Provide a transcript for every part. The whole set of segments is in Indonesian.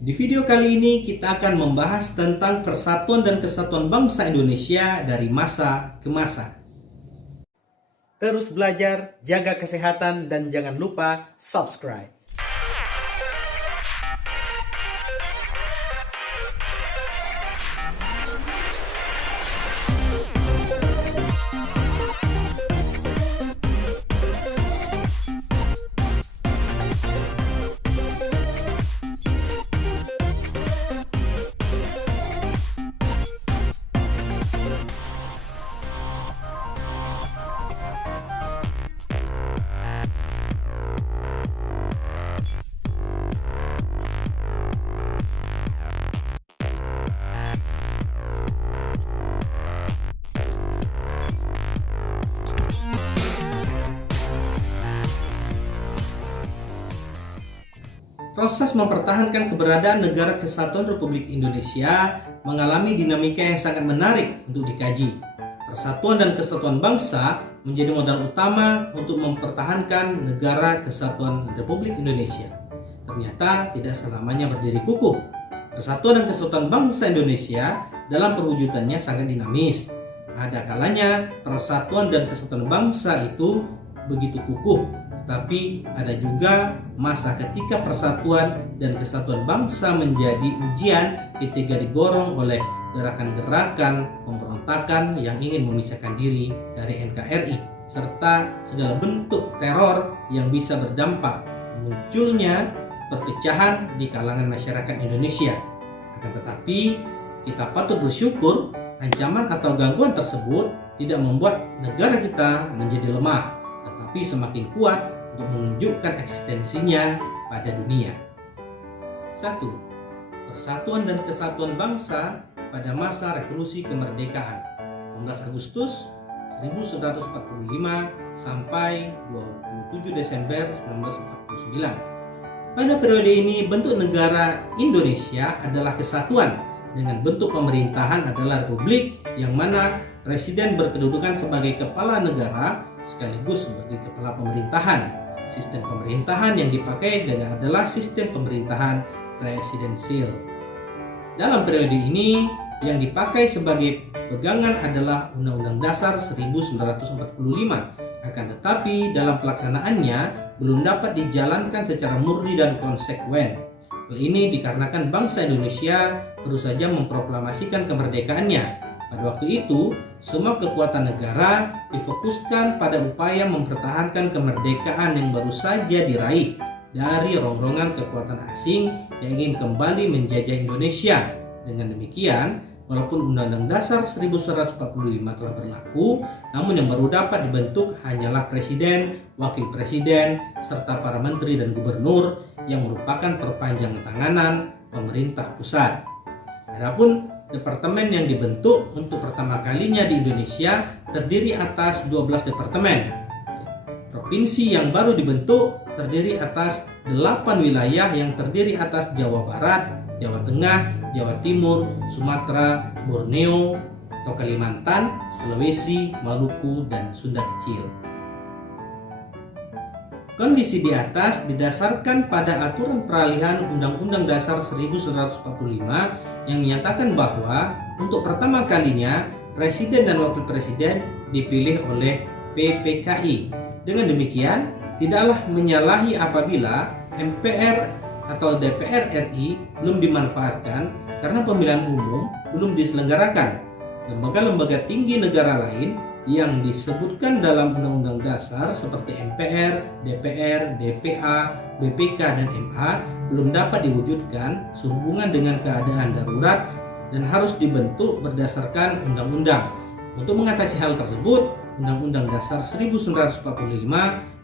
Di video kali ini kita akan membahas tentang persatuan dan kesatuan bangsa Indonesia dari masa ke masa. Terus belajar, jaga kesehatan, dan jangan lupa subscribe. Proses mempertahankan keberadaan Negara Kesatuan Republik Indonesia mengalami dinamika yang sangat menarik untuk dikaji. Persatuan dan kesatuan bangsa menjadi modal utama untuk mempertahankan Negara Kesatuan Republik Indonesia. Ternyata tidak selamanya berdiri kukuh. Persatuan dan kesatuan bangsa Indonesia dalam perwujudannya sangat dinamis. Ada kalanya persatuan dan kesatuan bangsa itu begitu kukuh, tetapi ada juga masa ketika persatuan dan kesatuan bangsa menjadi ujian ketika digorong oleh gerakan-gerakan pemberontakan yang ingin memisahkan diri dari NKRI, serta segala bentuk teror yang bisa berdampak munculnya perpecahan di kalangan masyarakat Indonesia. Akan tetapi, kita patut bersyukur ancaman atau gangguan tersebut tidak membuat negara kita menjadi lemah, tetapi semakin kuat untuk menunjukkan eksistensinya pada dunia. 1. Persatuan dan kesatuan bangsa pada masa Revolusi Kemerdekaan 18 Agustus 1945 sampai 27 Desember 1949. Pada periode ini bentuk negara Indonesia adalah kesatuan dengan bentuk pemerintahan adalah republik yang mana presiden berkedudukan sebagai kepala negara sekaligus sebagai kepala pemerintahan. Sistem pemerintahan yang dipakai adalah sistem pemerintahan presidensial. Dalam periode ini yang dipakai sebagai pegangan adalah Undang-Undang Dasar 1945. Akan tetapi dalam pelaksanaannya belum dapat dijalankan secara murni dan konsekuen. Hal ini dikarenakan bangsa Indonesia baru saja memproklamasikan kemerdekaannya. Pada waktu itu, semua kekuatan negara difokuskan pada upaya mempertahankan kemerdekaan yang baru saja diraih dari rongrongan kekuatan asing yang ingin kembali menjajah Indonesia. Dengan demikian, walaupun Undang-Undang Dasar 1945 telah berlaku, namun yang baru dapat dibentuk hanyalah presiden, wakil presiden, serta para menteri dan gubernur yang merupakan perpanjangan tanganan pemerintah pusat. Adapun departemen yang dibentuk untuk pertama kalinya di Indonesia terdiri atas 12 departemen. Provinsi yang baru dibentuk terdiri atas 8 wilayah yang terdiri atas Jawa Barat, Jawa Tengah, Jawa Timur, Sumatera, Borneo atau Kalimantan, Sulawesi, Maluku, dan Sunda Kecil. Kondisi di atas didasarkan pada aturan peralihan Undang-Undang Dasar 1945 yang menyatakan bahwa untuk pertama kalinya presiden dan wakil presiden dipilih oleh PPKI. Dengan demikian, tidaklah menyalahi apabila MPR atau DPR RI belum dimanfaatkan karena pemilihan umum belum diselenggarakan. Lembaga-lembaga tinggi negara lain yang disebutkan dalam Undang-Undang Dasar seperti MPR, DPR, DPA, BPK, dan MA belum dapat diwujudkan sehubungan dengan keadaan darurat dan harus dibentuk berdasarkan undang-undang. Untuk mengatasi hal tersebut, Undang-Undang Dasar 1945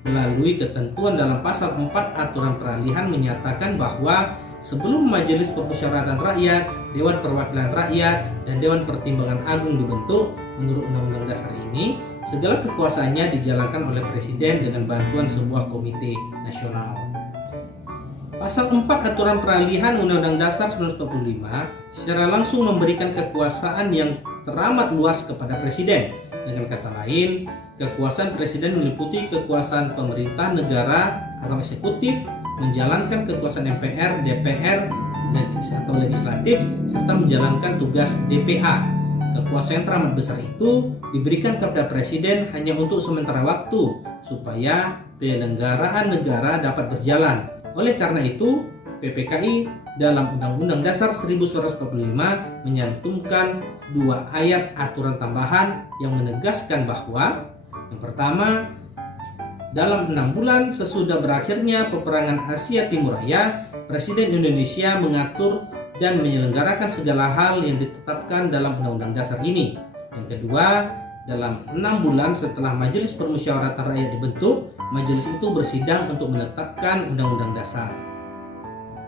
melalui ketentuan dalam pasal 4 aturan peralihan menyatakan bahwa sebelum Majelis Permusyawaratan Rakyat, Dewan Perwakilan Rakyat, dan Dewan Pertimbangan Agung dibentuk, menurut Undang-Undang Dasar ini, segala kekuasaannya dijalankan oleh Presiden dengan bantuan sebuah komite nasional. Pasal 4 Aturan Peralihan Undang-Undang Dasar 1945 secara langsung memberikan kekuasaan yang teramat luas kepada Presiden. Dengan kata lain, kekuasaan Presiden meliputi kekuasaan pemerintah negara atau eksekutif, menjalankan kekuasaan MPR, DPR, atau legislatif serta menjalankan tugas DPA. Kekuasaan yang teramat besar itu diberikan kepada presiden hanya untuk sementara waktu supaya penyelenggaraan negara dapat berjalan. Oleh karena itu, PPKI dalam Undang-Undang Dasar 1945 menyantumkan 2 ayat aturan tambahan yang menegaskan bahwa yang pertama, dalam 6 bulan sesudah berakhirnya peperangan Asia Timur Raya, Presiden Indonesia mengatur dan menyelenggarakan segala hal yang ditetapkan dalam Undang-Undang Dasar ini. Yang kedua, dalam 6 bulan setelah Majelis Permusyawaratan Rakyat dibentuk, majelis itu bersidang untuk menetapkan Undang-Undang Dasar.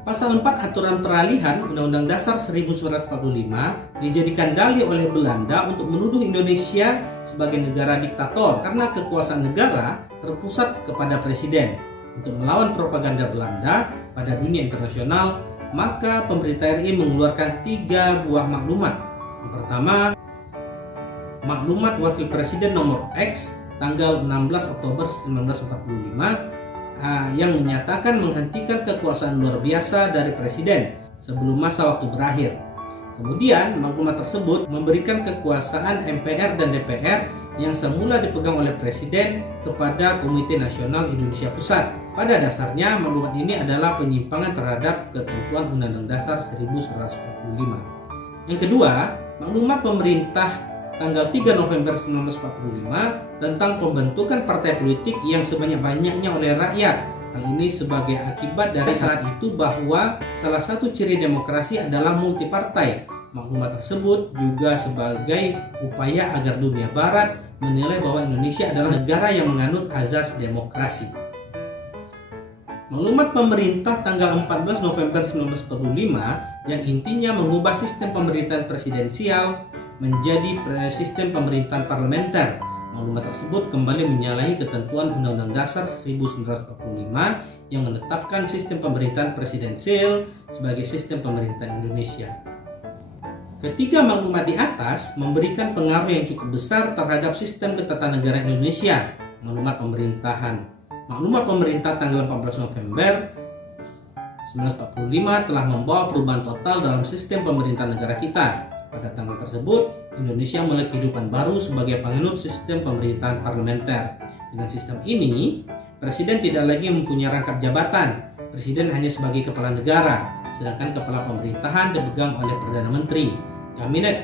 Pasal 4 Aturan Peralihan Undang-Undang Dasar 1945 dijadikan dalih oleh Belanda untuk menuduh Indonesia sebagai negara diktator karena kekuasaan negara terpusat kepada presiden. Untuk melawan propaganda Belanda pada dunia internasional, maka pemerintah RI mengeluarkan 3 buah maklumat. Yang pertama, Maklumat Wakil Presiden nomor X tanggal 16 Oktober 1945 yang menyatakan menghentikan kekuasaan luar biasa dari presiden sebelum masa waktu berakhir. Kemudian maklumat tersebut memberikan kekuasaan MPR dan DPR yang semula dipegang oleh presiden kepada Komite Nasional Indonesia Pusat. Pada dasarnya maklumat ini adalah penyimpangan terhadap ketentuan Undang-Undang Dasar 1945. Yang kedua, maklumat pemerintah tanggal 3 November 1945 tentang pembentukan partai politik yang sebanyak-banyaknya oleh rakyat. Hal ini sebagai akibat dari saat itu bahwa salah satu ciri demokrasi adalah multipartai. Maklumat tersebut juga sebagai upaya agar dunia barat menilai bahwa Indonesia adalah negara yang menganut azas demokrasi. Maklumat pemerintah tanggal 14 November 1945 yang intinya mengubah sistem pemerintahan presidensial menjadi sistem pemerintahan parlementer. Maklumat tersebut kembali menyalahi ketentuan Undang-Undang Dasar 1945 yang menetapkan sistem pemerintahan presidensial sebagai sistem pemerintahan Indonesia. Ketiga maklumat di atas memberikan pengaruh yang cukup besar terhadap sistem ketatanegaraan Indonesia. Maklumat pemerintah tanggal 14 November 1945 telah membawa perubahan total dalam sistem pemerintahan negara kita. Pada tanggal tersebut, Indonesia mulai kehidupan baru sebagai penganut sistem pemerintahan parlementer. Dengan sistem ini, presiden tidak lagi mempunyai rangkap jabatan. Presiden hanya sebagai kepala negara, sedangkan kepala pemerintahan dipegang oleh Perdana Menteri.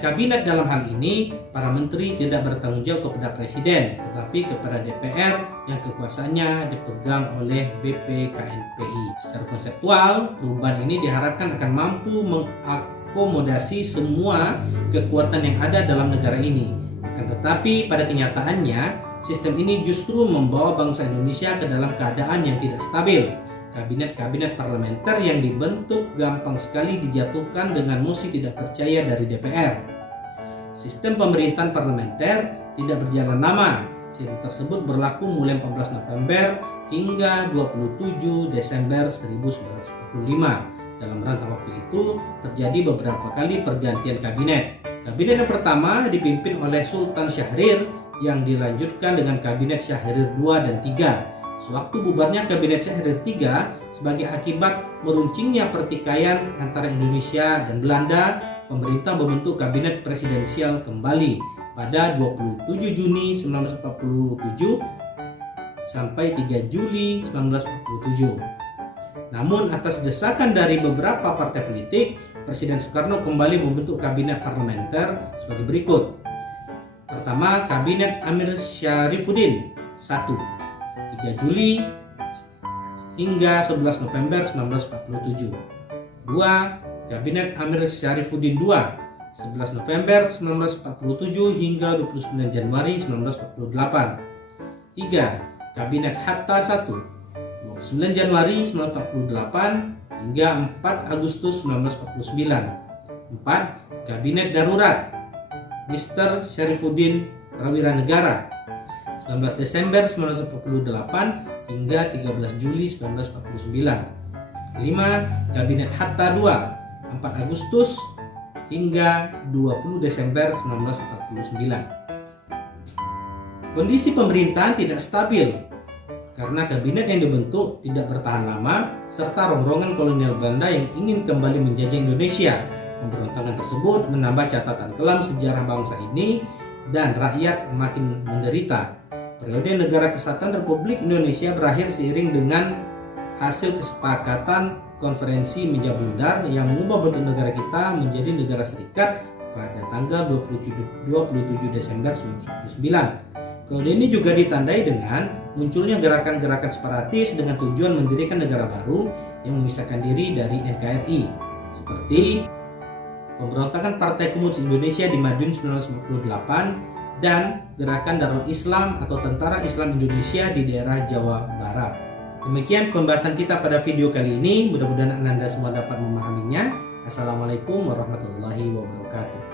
Kabinet dalam hal ini, para menteri tidak bertanggung jawab kepada presiden, tetapi kepada DPR yang kekuasaannya dipegang oleh BPKNPI. Secara konseptual, perubahan ini diharapkan akan mampu mengakomodasi semua kekuatan yang ada dalam negara ini. Akan tetapi pada kenyataannya, sistem ini justru membawa bangsa Indonesia ke dalam keadaan yang tidak stabil. Kabinet-kabinet parlementer yang dibentuk gampang sekali dijatuhkan dengan mosi tidak percaya dari DPR. Sistem pemerintahan parlementer tidak berjalan lama. Sistem tersebut berlaku mulai 14 November hingga 27 Desember 1945. Dalam rentang waktu itu terjadi beberapa kali pergantian kabinet. Kabinet yang pertama dipimpin oleh Sultan Syahrir yang dilanjutkan dengan Kabinet Syahrir II dan III. Sewaktu bubarnya Kabinet Syahrir III sebagai akibat meruncingnya pertikaian antara Indonesia dan Belanda, pemerintah membentuk Kabinet Presidensial kembali pada 27 Juni 1947 sampai 3 Juli 1947. Namun atas desakan dari beberapa partai politik, Presiden Soekarno kembali membentuk kabinet parlementer sebagai berikut. Pertama, Kabinet Amir Syarifuddin 1, 3 Juli hingga 11 November 1947. 2. Kabinet Amir Syarifuddin 2, 11 November 1947 hingga 29 Januari 1948. 3. Kabinet Hatta 1, 29 Januari 1948 hingga 4 Agustus 1949. 4. Kabinet Darurat Mr. Syarifuddin Prawira Negara 19 Desember 1948 hingga 13 Juli 1949. 5. Kabinet Hatta II 4 Agustus hingga 20 Desember 1949. Kondisi pemerintahan tidak stabil. karena kabinet yang dibentuk tidak bertahan lama serta rongrongan kolonial Belanda yang ingin kembali menjajah Indonesia. Pemberontakan tersebut menambah catatan kelam sejarah bangsa ini dan rakyat makin menderita. Periode Negara Kesatuan Republik Indonesia berakhir seiring dengan hasil kesepakatan konferensi meja bundar yang mengubah bentuk negara kita menjadi negara serikat pada tanggal 27 Desember 1949. Periode ini juga ditandai dengan munculnya gerakan-gerakan separatis dengan tujuan mendirikan negara baru yang memisahkan diri dari NKRI, seperti pemberontakan Partai Komunis Indonesia di Madiun 1958 dan gerakan Darul Islam atau Tentara Islam Indonesia di daerah Jawa Barat. Demikian pembahasan kita pada video kali ini. Mudah-mudahan Anda semua dapat memahaminya. Assalamualaikum warahmatullahi wabarakatuh.